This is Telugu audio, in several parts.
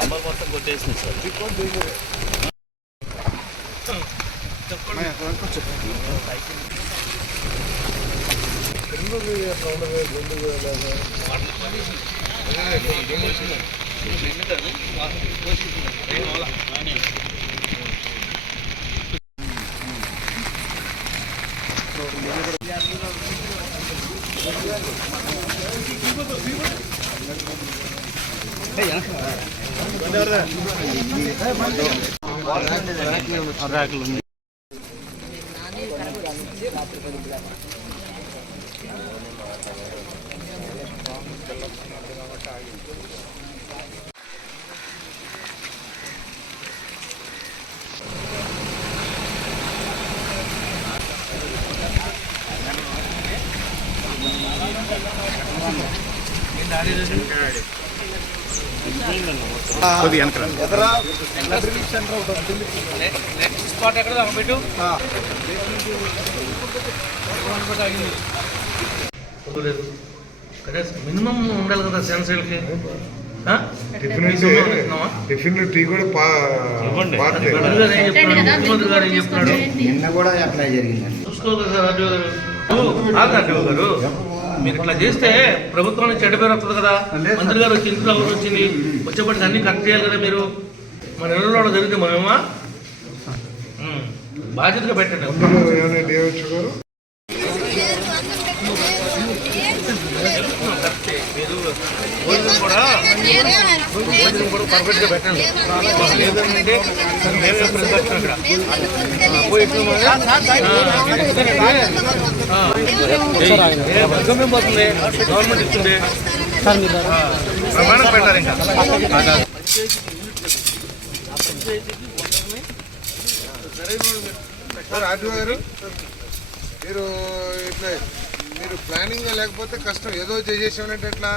సమ్మర్ మొత్తం కొట్టేసింది సార్. స్పాట్ ఎక్కడ పెట్టు మినిమం ఉండాలి కదా సెన్సర్కి. టిఫిన్ టీ కూడా ముఖ్యమంత్రి గారు ఏం చెప్తున్నాడు చూసుకోవాలి సార్. ఆర్డీఓ గారు మీరు ఇట్లా చేస్తే ప్రభుత్వానికి చెడ్డ పేరు వస్తుంది కదా. మంత్రి గారు వచ్చి ఇంట్లో ఎవరు వచ్చింది వచ్చేప్పటికి అన్ని కరెక్ట్ చేయాలి కదా. మీరు మన ఇళ్ళలో జరిగితే మనమేమా బాధ్యతగా పెట్టండి. భోజనం కూడా పర్ఫెక్ట్గా పెట్టండి. లేదంటే మేమే ప్రతిపక్షం అక్కడ వర్గం పోతుంది. గవర్నమెంట్ ఇస్తుంది ప్రమాణం పెట్టాలి. ఇంకా ఆర్డీఓ గారు మీరు ఇట్లా మీరు ప్లానింగ్ లేకపోతే కష్టం. ఏదో చేసేసామంటే ఎట్లా?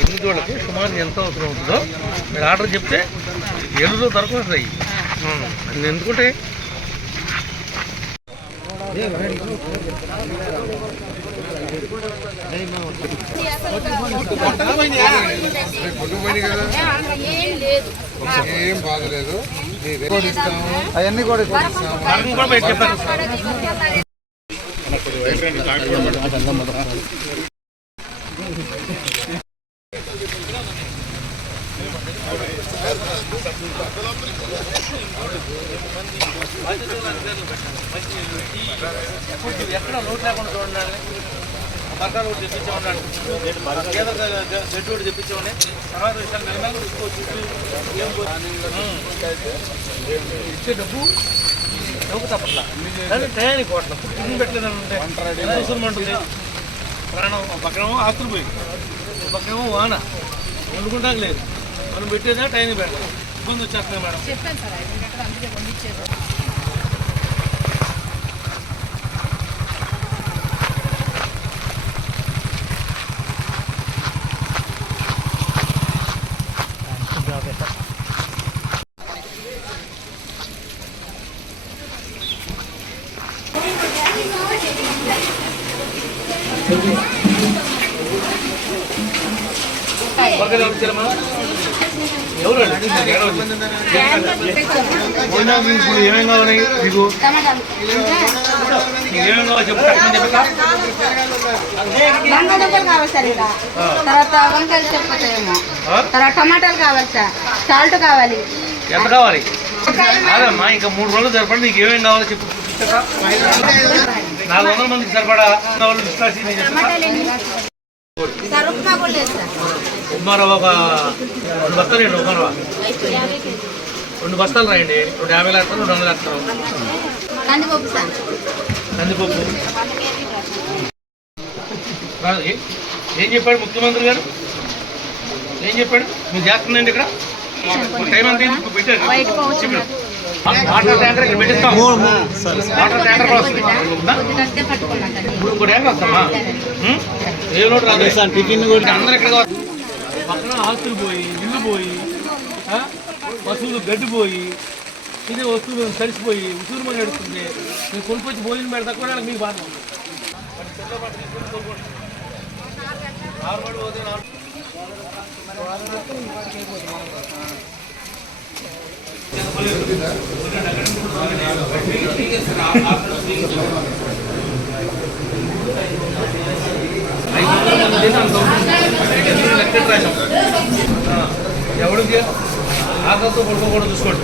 ఎన్ని వాళ్ళకి సుమారు ఎంత అవసరం అవుతుందో మీరు ఆర్డర్ చెప్తే ఏళ్ళలో దొరకదు. ఎందుకంటే ఏం బాగలేదు. అవన్నీ కూడా ఎక్కడ లోటు లేకుండా చూడండి. బర్గాలు కూడా తెప్పించామన్నాడు. గడ్డి కూడా తెప్పించామని తర్వాత విషయాలు ఇచ్చే డబ్బు తప్పట్లా. కానీ టయానికి కోట్ల టిఫిన్ పెట్టలేదంటే అవసరం ఉంటుంది. ప్రాణం పక్కనేమో ఆస్తులు పోయింది, పక్కనేమో వాన వండుకుంటాక లేదు. మనం పెట్టేదా టైంకి పెడతాం. ఇబ్బంది వచ్చేస్తున్నాయి మేడం. ఏమేం కావాలి మీకు? ఏమేం కావాలి చెప్తా. బంగాళదుంపలు కావాలి సార్, ఇంకా తర్వాత వంకాయలు చెప్పేమో, తర్వాత టమాటాలు కావాలి సార్, సాల్ట్ కావాలి. ఎంత కావాలి? అదమ్మా ఇంకా 3 రోజులు సరిపడా. నీకు ఏమేం కావాలో చెప్పు. 400 మందికి సరిపడా ఉప్మా రవ్వ ఒక 2 బస్తాలు రండి. ఉప్మా రవ్వ 2 బస్తాలు రాయండి. 250 వేస్తారు, 200 వేస్తారు. కందిపప్పు ఏం చెప్పాడు ముఖ్యమంత్రి గారు? ఏం చెప్పాడు? మీరు చేస్తుందండి ఇక్కడ టైం అంతా ఇప్పుడు పెట్టారు. వాటర్ ట్యాంకర్ ఇక్కడ పెట్టిస్తాం. వాటర్ ట్యాంకర్ కూడా వస్తుంది. ఇప్పుడు ఇంకో ట్యాంకర్ వస్తామా? ఏ లోటు రాదు. టిఫిన్ కూడా అందరు ఇక్కడ పక్కన ఆస్తులు పోయి, ఇల్లు పోయి, పశువులు గడ్డి పోయి, ఇదే వస్తువులు తడిసిపోయి ఉసురు మంది నడుస్తుంది. మీరు కొనుక్కొచ్చి భోజనం పెడతా కూడా మీకు బాధ ఉంది. ఎవరికి ఆకలితో పడుకోకూడదు చూసుకోండి.